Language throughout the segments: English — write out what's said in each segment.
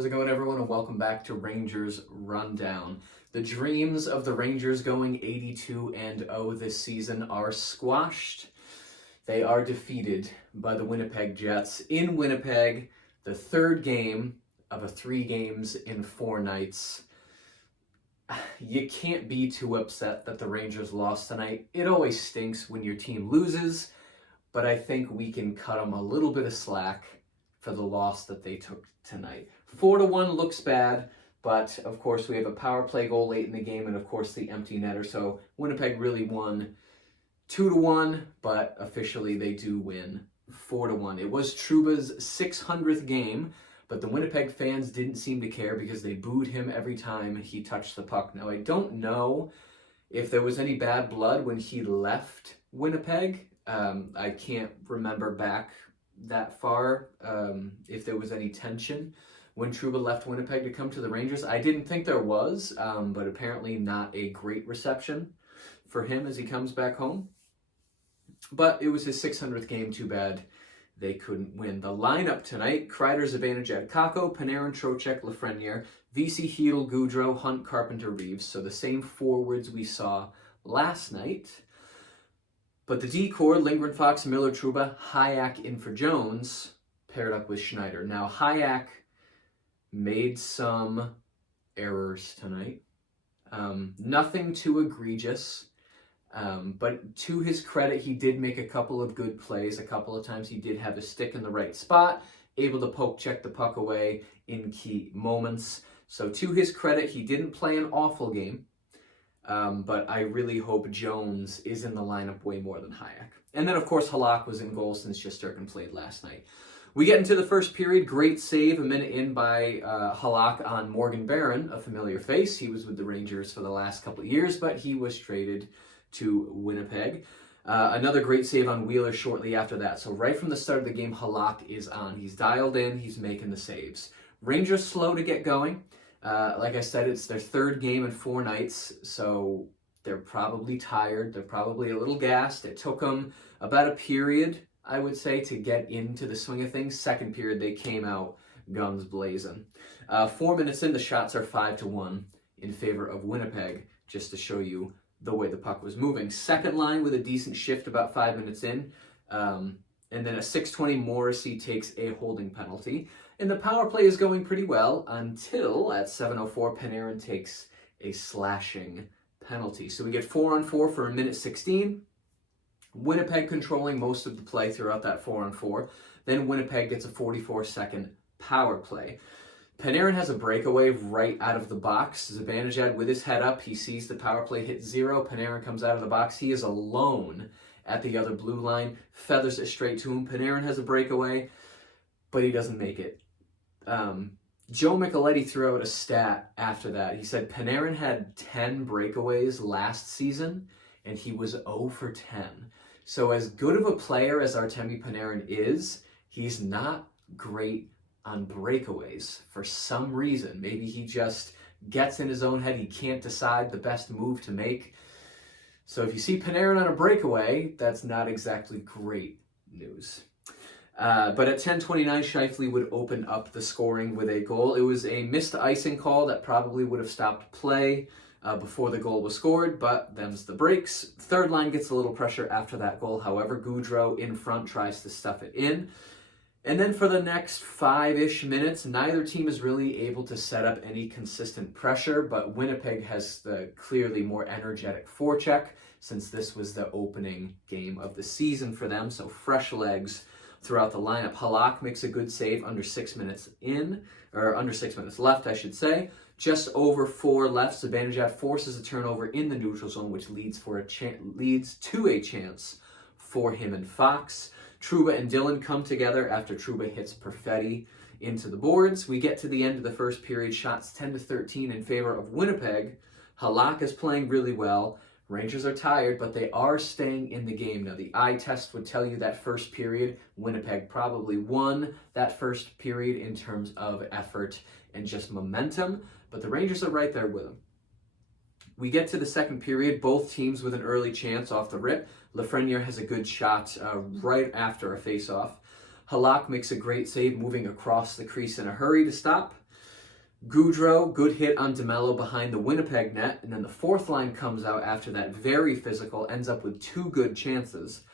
How's it going, everyone, and welcome back to Rangers Rundown. The dreams of the Rangers going 82-0 this season are squashed. They are defeated by the Winnipeg Jets in Winnipeg, the third game of a 3 games in 4 nights. You can't be too upset that the Rangers lost tonight. It always stinks when your team loses, but I think we can cut them a little bit of slack for the loss that they took tonight. 4-1 looks bad, but of course we have a power play goal late in the game and of course the empty netter. So Winnipeg really won 2-1, but officially they do win 4-1. It was Trouba's 600th game, but the Winnipeg fans didn't seem to care because they booed him every time he touched the puck. Now I don't know if there was any bad blood when he left Winnipeg. I can't remember back that far if there was any tension when Trouba left Winnipeg to come to the Rangers. I didn't think there was, but apparently not a great reception for him as he comes back home. But it was his 600th game. Too bad they couldn't win. The lineup tonight: Kreider, Zibanejad, Kakko, Panarin, Trocheck, Lafreniere, Vesey, Hedl, Goudreau, Hunt, Carpenter, Reeves. So the same forwards we saw last night. But the D-core: Lindgren, Fox, Miller, Trouba, Hayek in for Jones, paired up with Schneider. Now, Hayek made some errors tonight. Nothing too egregious, but to his credit, he did make a couple of good plays. A couple of times he did have his stick in the right spot, able to poke check the puck away in key moments. So to his credit, he didn't play an awful game. But I really hope Jones is in the lineup way more than Hayek. And then, of course, Halak was in goal since Shesterkin played last night. We get into the first period. Great save a minute in by Halak on Morgan Barron, a familiar face. He was with the Rangers for the last couple of years, but he was traded to Winnipeg. Another great save on Wheeler shortly after that. So right from the start of the game, Halak is on. He's dialed in. He's making the saves. Rangers slow to get going. Like I said, it's their 3rd game in 4 nights, so they're probably tired. They're probably a little gassed. It took them about a period, I would say, to get into the swing of things. Second period, they came out guns blazing. 4 minutes in, the shots are 5-1 in favor of Winnipeg, just to show you the way the puck was moving. Second line with a decent shift about 5 minutes in. And then a 6:20 Morrissey takes a holding penalty. And the power play is going pretty well until at 7:04 Panarin takes a slashing penalty. So we get 4-on-4 for a minute 16. Winnipeg controlling most of the play throughout that 4-on-4. Then Winnipeg gets a 44-second power play. Panarin has a breakaway right out of the box. Zibanejad with his head up. He sees the power play hit 0. Panarin comes out of the box. He is alone at the other blue line, feathers it straight to him. Panarin has a breakaway, but he doesn't make it. Joe Micheletti threw out a stat after that. He said Panarin had 10 breakaways last season, and he was 0 for 10. So as good of a player as Artemi Panarin is, he's not great on breakaways for some reason. Maybe he just gets in his own head. He can't decide the best move to make. So if you see Panarin on a breakaway, that's not exactly great news. But at 10:29, Scheifele would open up the scoring with a goal. It was a missed icing call that probably would have stopped play before the goal was scored, but them's the breaks. Third line gets a little pressure after that goal. However, Goudreau in front tries to stuff it in. And then for the next 5-ish minutes, neither team is really able to set up any consistent pressure, but Winnipeg has the clearly more energetic forecheck since this was the opening game of the season for them, so fresh legs throughout the lineup. Halak makes a good save under 6 minutes left, I should say. Just over 4 left, Zibanejad forces a turnover in the neutral zone, which leads to a chance for him and Fox. Trouba and Dillon come together after Trouba hits Perfetti into the boards. We get to the end of the first period, shots 10-13 in favor of Winnipeg. Halak is playing really well. Rangers are tired, but they are staying in the game. Now, the eye test would tell you that first period, Winnipeg probably won that first period in terms of effort and just momentum, but the Rangers are right there with them. We get to the second period, both teams with an early chance off the rip. Lafreniere has a good shot right after a face-off. Halak makes a great save, moving across the crease in a hurry to stop. Goudreau, good hit on DeMello behind the Winnipeg net, and then the fourth line comes out after that, very physical, ends up with 2 good chances.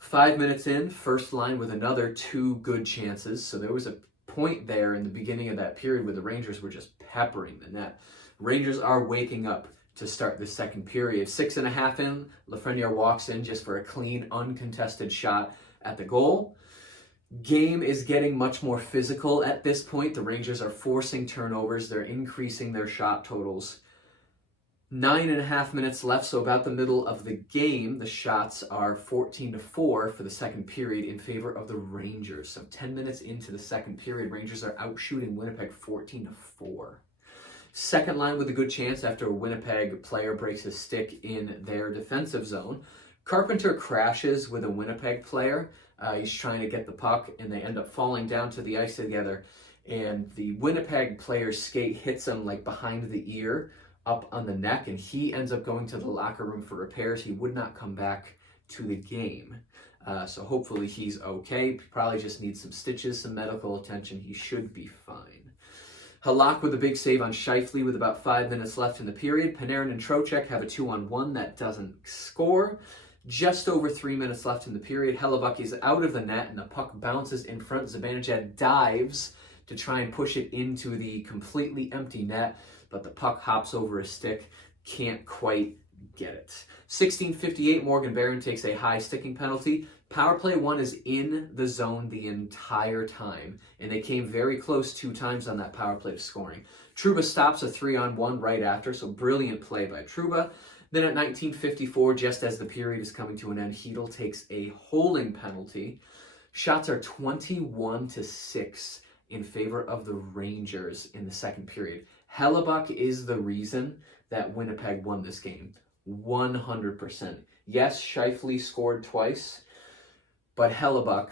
5 minutes in, first line with another 2 good chances, so there was a point there in the beginning of that period where the Rangers were just peppering the net. Rangers are waking up to start the second period. 6.5 in, Lafreniere walks in just for a clean, uncontested shot at the goal. Game is getting much more physical at this point. The Rangers are forcing turnovers. They're increasing their shot totals. 9.5 minutes left, so about the middle of the game, the shots are 14-4 for the second period in favor of the Rangers. So 10 minutes into the second period, Rangers are outshooting Winnipeg 14-4. Second line with a good chance after a Winnipeg player breaks his stick in their defensive zone. Carpenter crashes with a Winnipeg player. He's trying to get the puck, and they end up falling down to the ice together. And the Winnipeg player's skate hits him like behind the ear, up on the neck, and he ends up going to the locker room for repairs. He would not come back to the game. So hopefully he's okay. Probably just needs some stitches, some medical attention. He should be fine. Halak with a big save on Scheifele with about 5 minutes left in the period. Panarin and Trocheck have a 2-on-1 that doesn't score. Just over 3 minutes left in the period. Hellebuck is out of the net and the puck bounces in front. Zibanejad dives to try and push it into the completely empty net, but the puck hops over a stick, can't quite get it. 16:58, Morgan Barron takes a high sticking penalty. Power play 1 is in the zone the entire time, and they came very close 2 times on that power play to scoring. Trouba stops a 3-on-1 right after, so brilliant play by Trouba. Then at 19:54, just as the period is coming to an end, Hedl takes a holding penalty. Shots are 21-6 in favor of the Rangers in the second period. Hellebuck is the reason that Winnipeg won this game. 100%. Yes, Scheifele scored twice, but Hellebuck,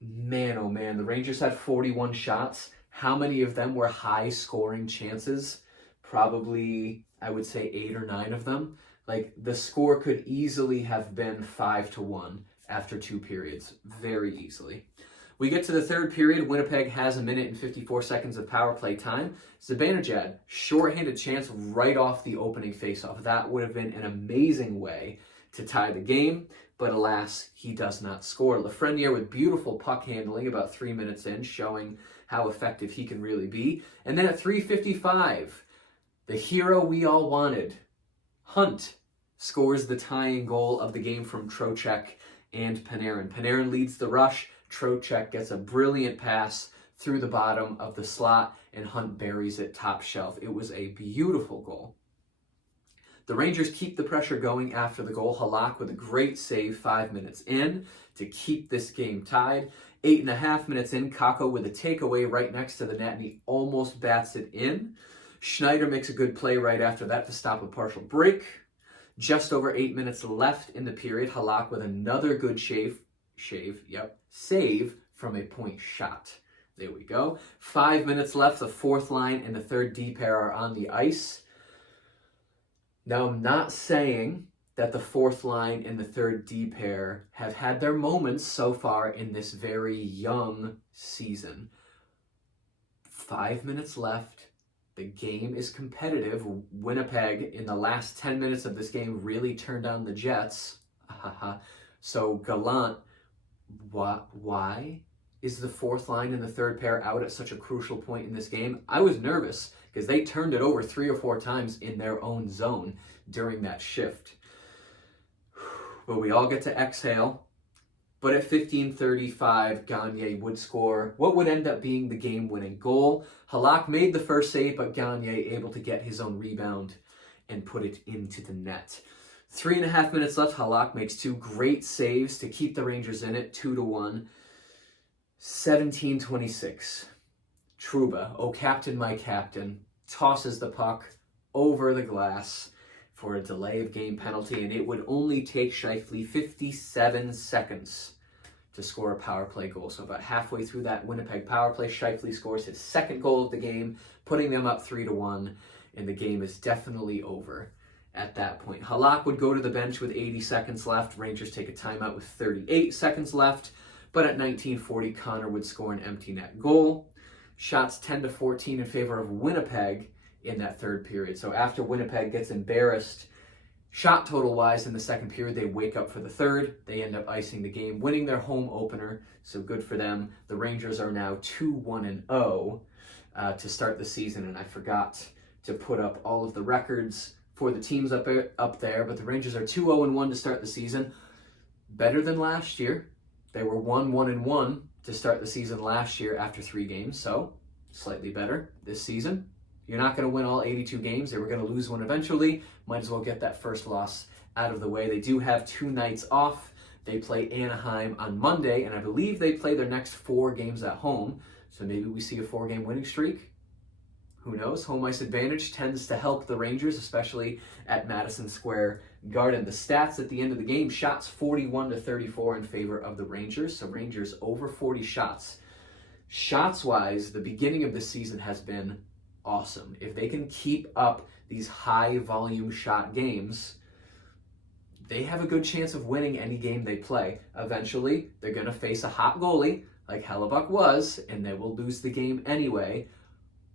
man, oh man, the Rangers had 41 shots. How many of them were high-scoring chances? Probably, I would say 8 or 9 of them. Like, the score could easily have been 5-1 after 2 periods. Very easily. We get to the third period. Winnipeg has 1 minute and 54 seconds of power play time. Zibanejad, shorthanded chance right off the opening faceoff. That would have been an amazing way to tie the game, but alas, he does not score. Lafreniere with beautiful puck handling about 3 minutes in, showing how effective he can really be. And then at 3:55, the hero we all wanted, Hunt, scores the tying goal of the game from Trocheck and Panarin. Panarin leads the rush. Trocheck gets a brilliant pass through the bottom of the slot, and Hunt buries it top shelf. It was a beautiful goal. The Rangers keep the pressure going after the goal. Halak with a great save 5 minutes in to keep this game tied. 8.5 minutes in, Kakko with a takeaway right next to the net, and he almost bats it in. Schneider makes a good play right after that to stop a partial break. Just over 8 minutes left in the period. Halak with another good save from a point shot. There we go. 5 minutes left. The fourth line and the third D pair are on the ice. Now, I'm not saying that the fourth line and the third D pair have had their moments so far in this very young season. 5 minutes left. The game is competitive. Winnipeg, in the last 10 minutes of this game, really turned on the Jets. So, Gallant, why is the fourth line and the third pair out at such a crucial point in this game? I was nervous because they turned it over 3 or 4 times in their own zone during that shift. But we all get to exhale. But at 15:35, Gagne would score what would end up being the game-winning goal. Halak made the first save, but Gagne able to get his own rebound and put it into the net. 3.5 minutes left. Halak makes 2 great saves to keep the Rangers in it, 2-1. 17:26. Trouba, oh captain, my captain, tosses the puck over the glass for a delay of game penalty, and it would only take Scheifele 57 seconds to score a power play goal. So about halfway through that Winnipeg power play, Scheifele scores his second goal of the game, putting them up 3-1, and the game is definitely over at that point. Halak would go to the bench with 80 seconds left. Rangers take a timeout with 38 seconds left, but at 19:40, Connor would score an empty net goal. shots 10 to 14 in favor of Winnipeg in that third period. So after Winnipeg gets embarrassed, shot total wise in the second period, they wake up for the third. They end up icing the game, winning their home opener. So good for them. The Rangers are now 2-1-0 to start the season. And I forgot to put up all of the records for the teams up there. But the Rangers are 2-0-1 to start the season. Better than last year. They were 1-1-1 to start the season last year after 3 games. So slightly better this season. You're not going to win all 82 games. They were going to lose one eventually. Might as well get that first loss out of the way. They do have 2 nights off. They play Anaheim on Monday, and I believe they play their next 4 games at home. So maybe we see a 4-game winning streak. Who knows? Home ice advantage tends to help the Rangers, especially at Madison Square Garden. The stats at the end of the game, shots 41-34 in favor of the Rangers. So Rangers over 40 shots. Shots-wise, the beginning of the season has been awesome. If they can keep up these high volume shot games, they have a good chance of winning any game they play. Eventually, they're going to face a hot goalie like Hellebuck was, and they will lose the game anyway,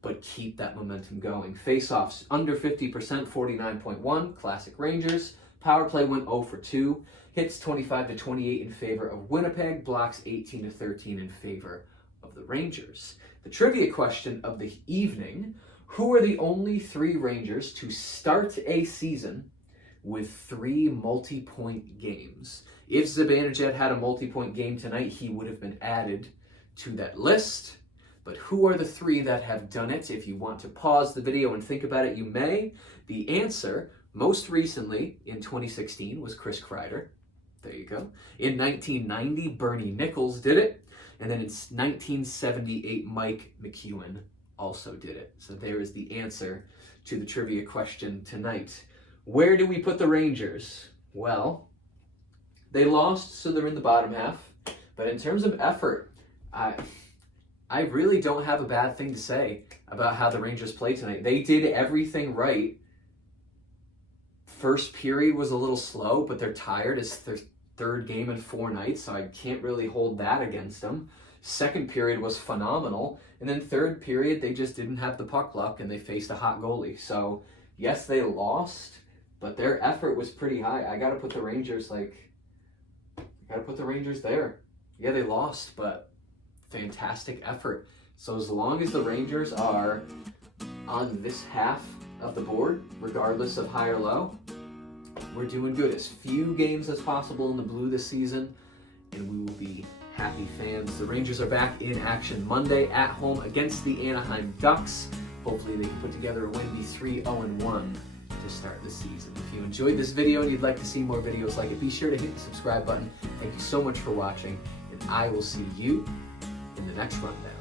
but keep that momentum going. Face-offs under 50%, 49.1, classic Rangers. Power play went 0 for 2. Hits 25-28 in favor of Winnipeg. Blocks 18-13 in favor of the Rangers. The trivia question of the evening: who are the only 3 Rangers to start a season with 3 multi-point games? If Zibanejad had a multi-point game tonight, he would have been added to that list. But who are the 3 that have done it? If you want to pause the video and think about it, you may. The answer, most recently in 2016, was Chris Kreider. There you go. In 1990, Bernie Nichols did it. And then in 1978, Mike McEwen also did it. So there is the answer to the trivia question tonight. Where do we put the Rangers? Well, they lost, so they're in the bottom half. But in terms of effort, I really don't have a bad thing to say about how the Rangers played tonight. They did everything right. First period was a little slow, but they're tired. It's their 3rd game in 4 nights, so I can't really hold that against them. Second period was phenomenal. And then third period, they just didn't have the puck luck, and they faced a hot goalie. So, yes, they lost, but their effort was pretty high. I got to put the Rangers, there. Yeah, they lost, but fantastic effort. So as long as the Rangers are on this half of the board, regardless of high or low, we're doing good. As few games as possible in the blue this season, and we will be happy fans. The Rangers are back in action Monday at home against the Anaheim Ducks. Hopefully they can put together a win, be 3-0-1 to start the season. If you enjoyed this video and you'd like to see more videos like it, be sure to hit the subscribe button. Thank you so much for watching, and I will see you in the next rundown.